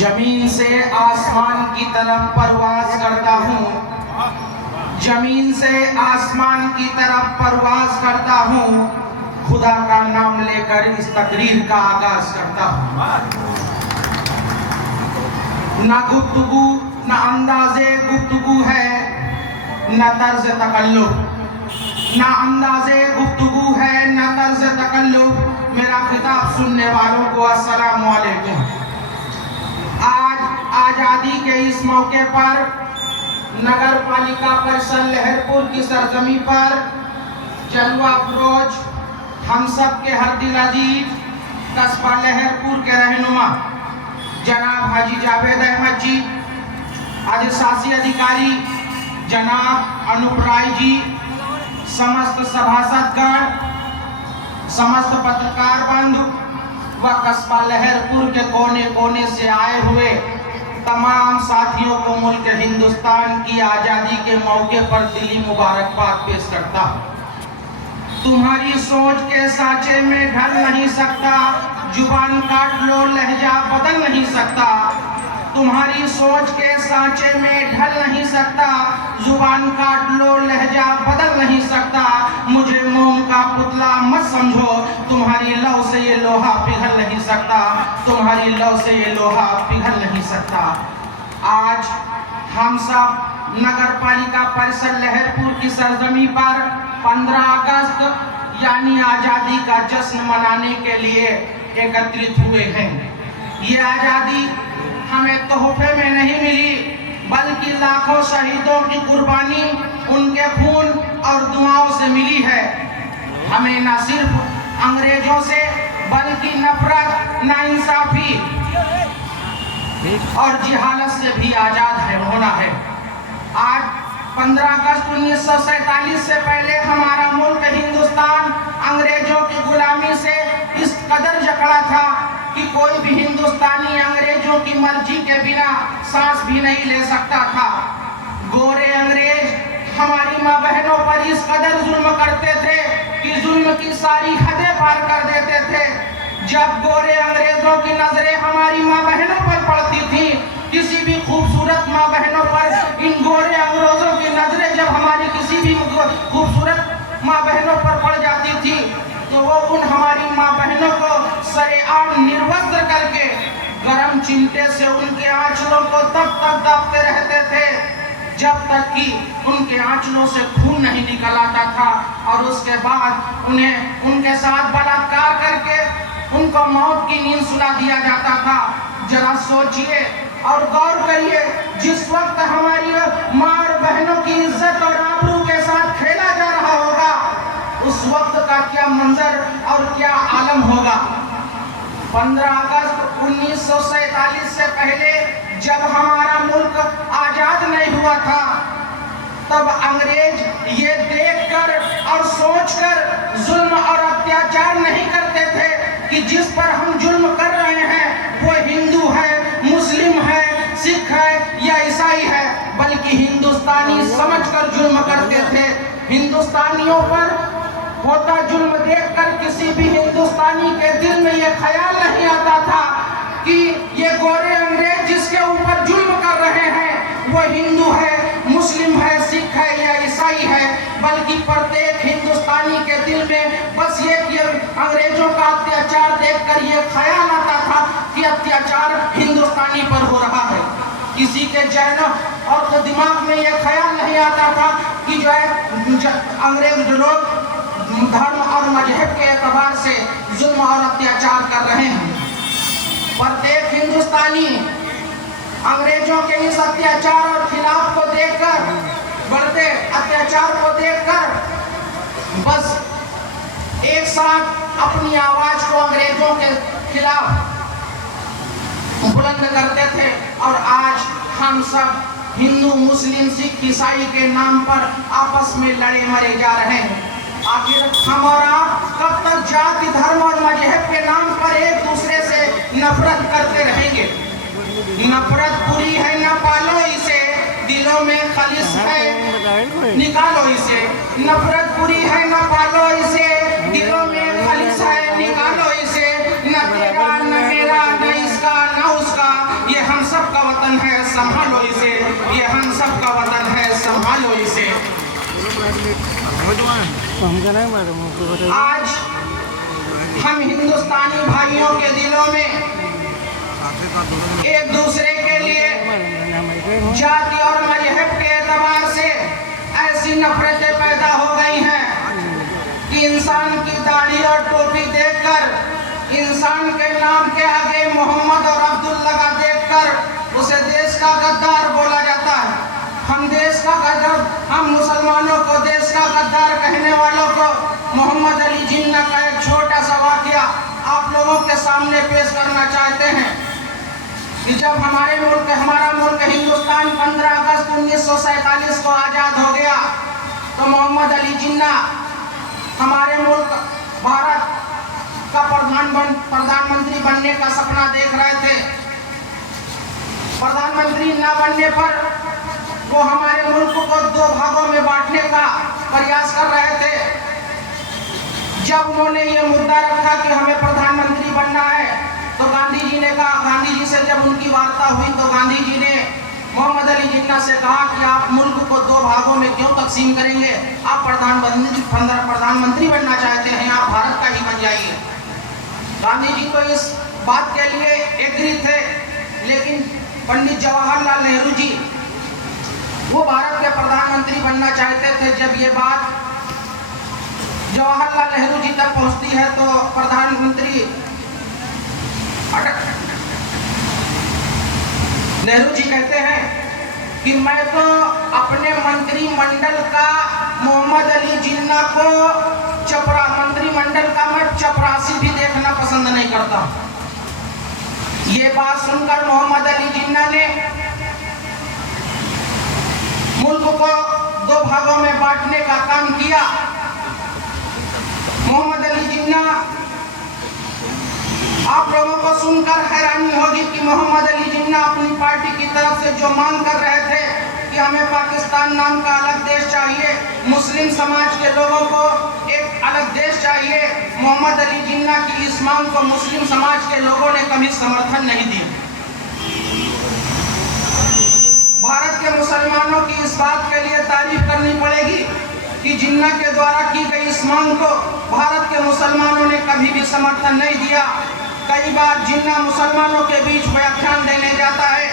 जमीन से आसमान की तरफ परवाज करता हूँ, जमीन से आसमान की तरफ परवाज करता हूँ, खुदा का नाम लेकर इस तकरीर का आगाज करता हूँ। ना गुफ्तगू ना अंदाजे गुफ्तगू है, न तर्ज तकल्लुफ, ना अंदाजे गुफ्तगू है न तर्ज तकल्लुफ। मेरा खिताब सुनने वालों को अस्सलाम वालेकुम। आज आज़ादी के इस मौके पर नगर पालिका परिषद लहरपुर की सरजमी पर जलवा फरोज हम सब के हर दिल अजीज कस्बा लहरपुर के रहनुमा जनाब हाजी जावेद अहमद जी, अधिशासी अधिकारी जनाब अनूप राय जी, समस्त सभासदगण, समस्त पत्रकार बंधु व कस्बा लहरपुर के कोने कोने से आए हुए तमाम साथियों को मुल्क हिंदुस्तान की आज़ादी के मौके पर दिली मुबारकबाद पेश करता हूँ। तुम्हारी सोच के सांचे में ढल नहीं सकता, जुबान काट लो लहजा बदल नहीं सकता। तुम्हारी सोच के सांचे में ढल नहीं सकता, जुबान काट लो लहजा बदल नहीं सकता। मुझे मोम का पुतला मत समझो, तुम्हारी लौ से ये लोहा पिघल नहीं सकता, तुम्हारी लौ से ये लोहा पिघल नहीं सकता। आज हम सब नगर पालिका परिषद लहरपुर की सरजमी पर 15 अगस्त यानी आज़ादी का जश्न मनाने के लिए एकत्रित हुए हैं। ये आज़ादी हमें तोहफे में नहीं मिली, बल्कि लाखों शहीदों की कुर्बानी, उनके खून और दुआओं से मिली है। हमें न सिर्फ अंग्रेजों से बल्कि नफरत, नाइंसाफी और जिहालत से भी आज़ाद होना है। आज 15 अगस्त 1947 से पहले हमारा मुल्क हिंदुस्तान अंग्रेजों की गुलामी से इस कदर जकड़ा था कि कोई भी हिंदुस्तानी अंग्रेजों की मर्जी के बिना सांस भी नहीं ले सकता था। गोरे अंग्रेज हमारी माँ बहनों पर इस कदर जुल्म करते थे कि जुल्म की सारी हदें पार कर देते थे। जब गोरे अंग्रेजों की नजरें हमारी माँ बहनों पर पड़ती थी, किसी भी खूबसूरत माँ बहनों पर इन गोरे अंग्रेजों की नजरें जब हमारी किसी भी खूबसूरत माँ बहनों पर पड़ जाती थी, तो वो उन हमारी माँ बहनों को सरेआम निर्वस्त्र करके गरम चिमटे से उनके आंचलों को तब तक दाबते रहते थे जब तक कि उनके आंचलों से खून नहीं निकल आता था, और उसके बाद उन्हें उनके साथ बलात्कार करके उनको मौत की नींद सुला दिया जाता था। जरा सोचिए और गौर करिए, जिस वक्त हमारी माँ और बहनों की इज्जत और आबरू के साथ खेला जा रहा होगा, उस वक्त का क्या मंजर और क्या आलम होगा। 15 अगस्त 1947 से पहले जब हमारा मुल्क आजाद नहीं हुआ था, तब अंग्रेज ये देखकर और सोचकर जुल्म और अत्याचार नहीं करते थे कि जिस पर हम जुल्म कर रहे हैं वो हिंदू है, मुस्लिम है, सिख है या ईसाई है, बल्कि हिंदुस्तानी समझकर जुल्म करते थे। हिंदुस्तानियों पर होता जुल्म देखकर किसी भी हिंदुस्तानी के दिल में ये ख्याल नहीं आता था कि ये गोरे अंग्रेज जिसके ऊपर जुल्म कर रहे हैं वो हिंदू है, मुस्लिम है, सिख है या ईसाई है, बल्कि प्रत्येक हिंदुस्तानी के दिल में बस ये कि अंग्रेजों का अत्याचार देखकर ये ख्याल आता था कि अत्याचार हिंदुस्तानी पर हो रहा है। किसी के जहन और दिमाग में ये ख्याल नहीं आता था कि जो है अंग्रेज लोग धर्म और मजहब के एतबार से जुल्म और अत्याचार कर रहे हैं। प्रत्येक हिंदुस्तानी अंग्रेजों के इस अत्याचार और खिलाफ को देखकर, बढ़ते अत्याचार को देखकर बस एक साथ अपनी आवाज को अंग्रेजों के खिलाफ बुलंद करते थे। और आज हम सब हिंदू, मुस्लिम, सिख, ईसाई के नाम पर आपस में लड़े मरे जा रहे हैं। आखिर हम और आप कब तक जाति, धर्म और मजहब के नाम पर एक दूसरे से नफरत करते रहेंगे? नफरत बुरी है, न पालो इसे, दिलों में खलिश है, निकालो इसे। नफरत बुरी है, न पालो इसे, दिलों में खलिश है, निकालो इसे। न तेरा न मेरा न इसका न उसका, ये हम वतन है संभालो इसे, ये हम सब का वतन है संभालो इसे। आज हम हिंदुस्तानी भाइयों के दिलों में एक दूसरे के लिए जाति और मजहब के एतबार से ऐसी नफरतें पैदा हो गई हैं कि इंसान की दाढ़ी और टोपी देखकर, इंसान के नाम के आगे मोहम्मद और अब्दुल्ला का देखकर उसे देश का गद्दार बोला जाता है। हम देश का गद्दार, हम मुसलमानों को देश का गद्दार कहने वालों को मोहम्मद अली जिन्ना का एक छोटा सा वाकया आप लोगों के सामने पेश करना चाहते हैं कि जब हमारा मुल्क हिंदुस्तान 15 अगस्त 1947 को आज़ाद हो गया तो मोहम्मद अली जिन्ना हमारे मुल्क भारत का प्रधानमंत्री बनने का सपना देख रहे थे। प्रधानमंत्री न बनने पर वो हमारे मुल्क को 2 भागों में बांटने का प्रयास कर रहे थे। जब उन्होंने ये मुद्दा रखा कि हमें प्रधानमंत्री बनना है तो गांधी जी ने कहा, गांधी जी से जब उनकी वार्ता हुई तो गांधी जी ने मोहम्मद अली जिन्ना से कहा कि आप मुल्क को 2 भागों में क्यों तकसीम करेंगे, आप प्रधानमंत्री बनना चाहते हैं, आप भारत का ही बन जाइए। गांधी जी तो इस बात के लिए एग्री थे, लेकिन पंडित जवाहरलाल नेहरू जी वो भारत के प्रधानमंत्री बनना चाहते थे। जब ये बात जवाहरलाल नेहरू जी तक पहुंचती है तो प्रधानमंत्री नेहरू जी कहते हैं कि मैं तो अपने मंत्रिमंडल का मोहम्मद अली जिन्ना को मंत्रिमंडल का मैं चपरासी भी देखना पसंद नहीं करता। ये बात सुनकर मोहम्मद अली जिन्ना ने मुल्क को 2 भागों में बांटने का काम किया। मोहम्मद अली जिन्ना, आप लोगों को सुनकर हैरानी होगी कि मोहम्मद अली जिन्ना अपनी पार्टी की तरफ से जो मांग कर रहे थे कि हमें पाकिस्तान नाम का अलग देश चाहिए, मुस्लिम समाज के लोगों को एक अलग देश चाहिए, मोहम्मद अली जिन्ना की इस मांग को मुस्लिम समाज के लोगों ने कभी समर्थन नहीं दिया। भारत के मुसलमानों की इस बात के लिए तारीफ करनी पड़ेगी कि जिन्ना के द्वारा की गई इस मांग को भारत के मुसलमानों ने कभी भी समर्थन नहीं दिया। कई बार जिन्ना मुसलमानों के बीच व्याख्यान देने जाता है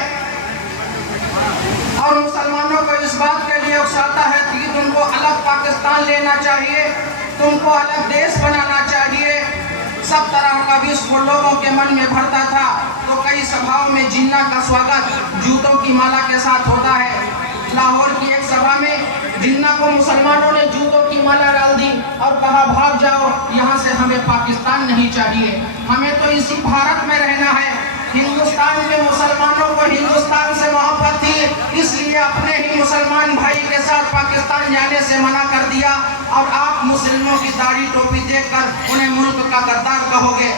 और मुसलमानों को इस बात के लिए उकसाता है कि तुमको अलग पाकिस्तान लेना चाहिए, तुमको अलग देश बनाना चाहिए। सब तरह का विश्व लोगों के मन में भरता था। तो कई सभाओं में जिन्ना का स्वागत जूतों की माला के साथ होता है। लाहौर की एक सभा में जिन्ना को मुसलमानों ने जूतों की माला डाल दी और कहा भाग जाओ, यहाँ से हमें पाकिस्तान नहीं चाहिए, हमें तो इसी भारत में रहना है। हिंदुस्तान के मुसलमानों को हिंदुस्तान से मोहब्बत थी, इसलिए अपने ही मुसलमान भाई के साथ पाकिस्तान जाने से मना कर दिया। और आप मुस्लिमों की दाढ़ी टोपी देखकर उन्हें मुल्क का गद्दार कहोगे।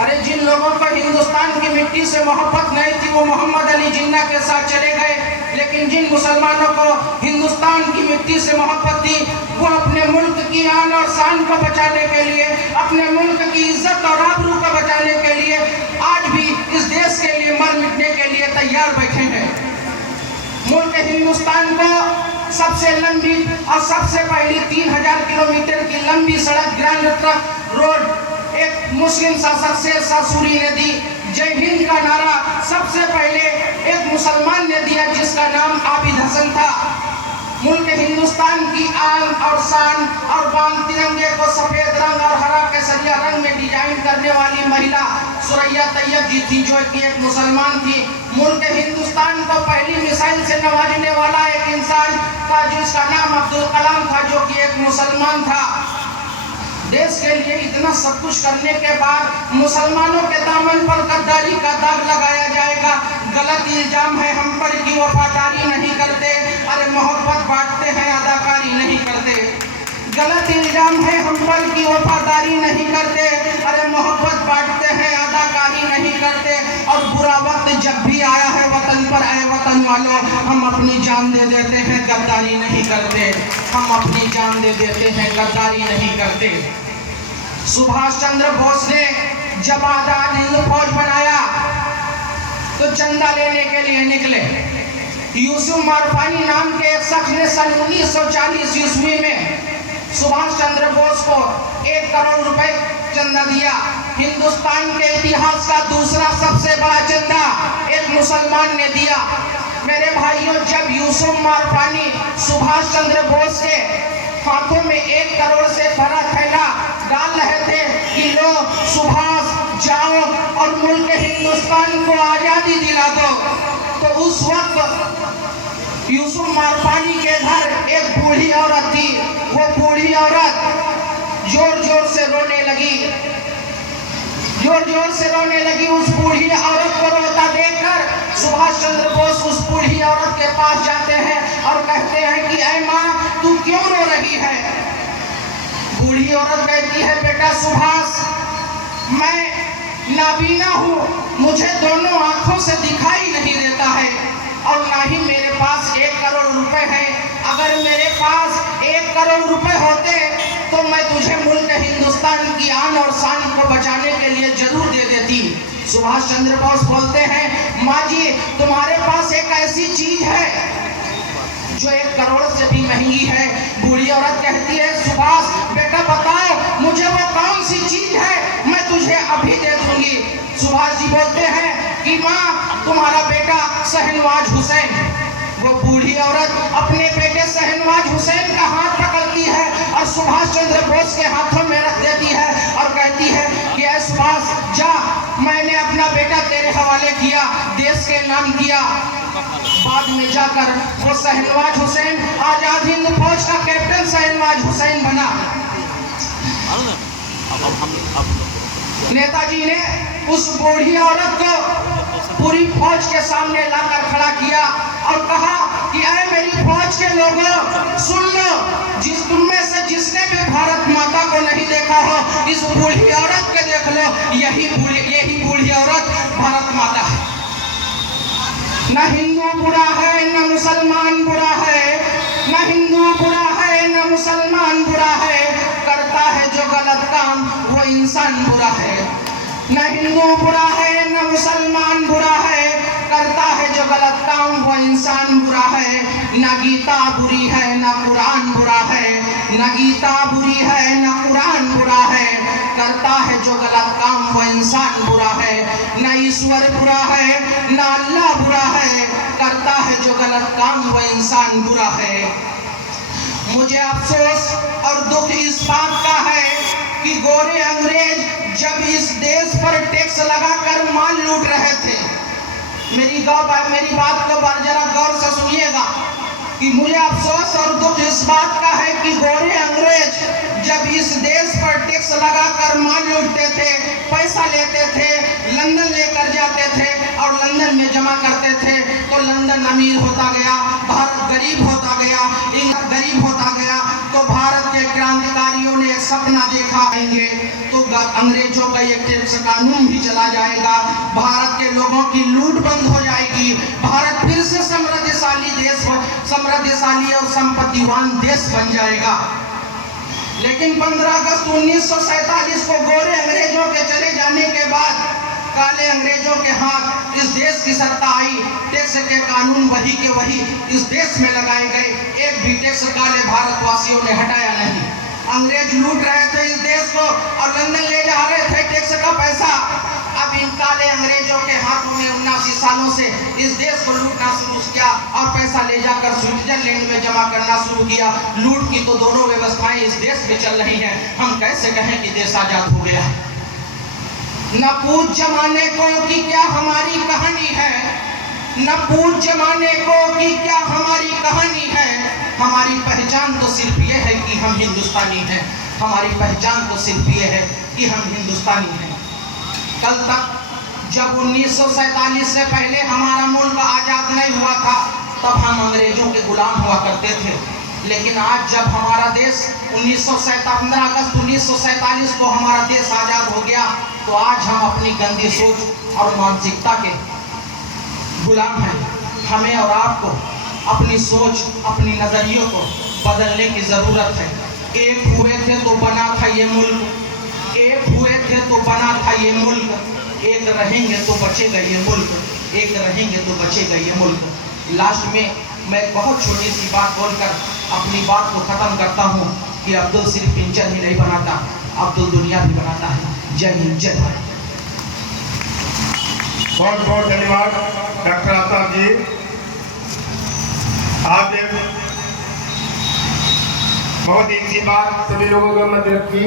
अरे जिन लोगों को हिंदुस्तान की मिट्टी से मोहब्बत नहीं थी वो मोहम्मद अली जिन्ना के साथ चले गए, लेकिन जिन मुसलमानों को हिंदुस्तान की मिट्टी से मोहब्बत थी वो अपने मुल्क की आन और शान को बचाने के लिए, अपने मुल्क की इज्जत और आबरू को बचाने के लिए आज भी इस देश के लिए मर मिटने के लिए तैयार बैठे हैं। मुल्क हिंदुस्तान को सबसे लंबी और सबसे पहली 3000 किलोमीटर की लंबी सड़क ग्रैंड ट्रंक रोड एक मुस्लिम शासक शेरशाह सूरी ने दी। जय हिंद का नारा सबसे पहले एक मुसलमान ने दिया जिसका नाम आबिद हसन था। मुल्क हिंदुस्तान की आन और शान और बान तिरंगे को सफेद रंग और हरा केसरिया रंग में डिजाइन करने वाली महिला सुरैया तैयब जी थी, जो कि एक मुसलमान थी। मुल्क हिंदुस्तान को पहली मिसाइल से नवाजने वाला एक इंसान था जिसका नाम अब्दुल कलाम था, जो कि एक मुसलमान था। देश के लिए इतना सब कुछ करने के बाद मुसलमानों के दामन पर गद्दारी का दाग लगाया जाएगा। गलत इल्जाम है हम पर कि वफादारी नहीं करते, अरे मोहब्बत बांटते हैं अदाकारी नहीं करते। गलत इल्जाम है हम पर कि वफादारी नहीं करते, अरे मोहब्बत बांटते हैं अदाकारी नहीं करते। और बुरा वक्त जब भी आया है वतन पर, आए वतन वालों, हम अपनी जान दे देते हैं गद्दारी नहीं करते, हम अपनी जान दे देते हैं गद्दारी नहीं करते। सुभाष चंद्र बोस ने जब आजाद हिंद फौज बनाया तो चंदा लेने के लिए निकले। यूसुफ मारफानी नाम के एक शख्स ने सन 1940 ईस्वी में सुभाष चंद्र बोस को 1 करोड़ रुपए चंदा दिया। हिंदुस्तान के इतिहास का दूसरा सबसे बड़ा चंदा एक मुसलमान ने दिया। मेरे भाइयों, जब यूसुफ मारफानी सुभाष चंद्र बोस के हाथों में 1 करोड़ से भरा थैला डाल रहे थे कि लो सुभाष जाओ और मुल्क हिंदुस्तान को आजादी दिला दो, तो उस वक्त यूसुफ मारफानी के घर एक बूढ़ी औरत थी। वो बूढ़ी औरत जोर जोर से रोने लगी, जोर जोर से रोने लगी। उस बूढ़ी औरत को रोता देखकर सुभाष चंद्र बोस उस बूढ़ी औरत के पास जाते हैं और कहते हैं कि ऐ माँ, तू क्यों रो रही है? बूढ़ी औरत कहती है, बेटा सुभाष, मैं नाबीना हूँ, मुझे दोनों आंखों से दिखाई नहीं देता है और ना ही मेरे पास 1 करोड़ रुपए है। अगर मेरे पास 1 करोड़ रुपए होते तो मैं तुझे मुल्क हिंदुस्तान की आन और शान को बचाने के लिए जरूर दे देती। सुभाष चंद्र बोस बोलते हैं, माँ जी, तुम्हारे पास एक ऐसी चीज है जो 1 करोड़ से भी महंगी है। बूढ़ी औरत कहती है, सुभाष बेटा बताओ मुझे वो कौन सी चीज है, मैं तुझे अभी दे दूंगी। सुभाष जी बोलते हैं कि माँ, तुम्हारा बेटा शहनवाज हुसैन। वो बूढ़ी औरत अपने बेटे शहनवाज हुसैन का हाथ पकड़ती है और सुभाष चंद्र बोस के हाथों में रख देती है और कहती है कि ऐ सुभाष, जा, मैंने अपना बेटा तेरे हवाले किया, देश के नाम किया। बाद में जाकर वो शहनवाज हुसैन आजाद हिंद फौज का कैप्टन शहनवाज हुसैन बना। नेताजी ने उस बूढ़ी औरत को पूरी फौज के सामने लाकर खड़ा किया और कहा कि ऐ मेरी फौज के लोगों, सुन लो, जिस तुम में से जिसने भी भारत माता को नहीं देखा हो, इस बूढ़ी औरत के देख लो, यही बूढ़ी औरत भारत माता है। न हिंदू बुरा है न मुसलमान बुरा है, न हिंदू बुरा है न मुसलमान बुरा है, करता है जो गलत काम वो इंसान बुरा है। न हिंदू बुरा है न मुसलमान बुरा है, करता है जो गलत काम वो इंसान बुरा है। न गीता बुरी है न कुरान बुरा है, न गीता बुरी है न कुरान बुरा है, करता है जो गलत काम वो इंसान बुरा है। न ईश्वर बुरा है न अल्लाह बुरा है, करता है जो गलत काम वो इंसान बुरा है। मुझे अफसोस और दुख इस बात का है कि गोरे अंग्रेज जब इस देश पर टैक्स लगाकर माल लूट रहे थे, मेरी बात को जरा गौर से सुनिएगा कि मुझे अफसोस और दुख इस बात का है कि गोरे अंग्रेज जब इस देश पर टैक्स लगाकर माल लूटते थे, पैसा लेते थे, लंदन लेकर जाते थे और लंदन में जमा करते थे, तो लंदन अमीर होता गया, भारत गरीब होता गया, इंग्लैंड गरीब होता गया। तो भारत के क्रांतिकारियों ने एक सपना देखा, आएंगे तो अंग्रेजों का एक टैक्स कानून भी चला जाएगा, भारत के लोगों की लूट बंद हो जाएगी, भारत फिर से समृद्धशाली और संपत्तिवान देश बन जाएगा। लेकिन 15 अगस्त 1947 को गोरे अंग्रेजों के चले जाने के बाद काले अंग्रेजों के हाथ इस देश की सत्ता आई। टैक्स के कानून वही के वही इस देश में लगाए गए, एक भी टैक्स काले भारतवासियों ने हटाया नहीं। अंग्रेज लूट रहे थे इस देश को और लंदन ले जा रहे थे टैक्स का पैसा। अब इन काले अंग्रेजों के हाथों में 79 सालों से इस देश को लूटना शुरू किया और पैसा ले जाकर स्विट्जरलैंड में जमा करना शुरू किया। लूट की तो दोनों व्यवस्थाएं इस देश में चल रही हैं। हम कैसे कहें कि देश आजाद हो गया? न पूछ जमाने को कि क्या हमारी कहानी है, न पूछ जमाने को कि क्या हमारी कहानी है। हमारी पहचान तो सिर्फ ये है कि हम हिंदुस्तानी हैं, हमारी पहचान तो सिर्फ ये है कि हम हिंदुस्तानी हैं। कल तक जब 1947 से पहले हमारा मुल्क आजाद नहीं हुआ था, तब हम अंग्रेजों के गुलाम हुआ करते थे। लेकिन आज जब हमारा देश 15 अगस्त 1947 को हमारा देश आजाद हो गया, तो आज हम अपनी गंदी सोच और मानसिकता के गुलाम हैं। हमें और आपको अपनी सोच, अपनी नजरियों को बदलने की जरूरत है। एक हुए थे तो बना था ये मुल्क, एक हुए थे तो बना था ये मुल्क, एक रहेंगे तो बचेगा ये मुल्क। एक रहेंगे तो बचेगा ये मुल्क। लास्ट में मैं बहुत छोटी सी बात बोलकर अपनी बात को ख़त्म करता हूँ कि अब्दुल सिर्फ पिंचर ही नहीं बनाता, अब्दुल दुनिया भी बनाता है। जय हिंद, जय भारत। बहुत बहुत धन्यवाद डॉक्टर आफ्ताब जी। आपने बहुत ही अच्छी बात सभी लोगों के मध्य रखी।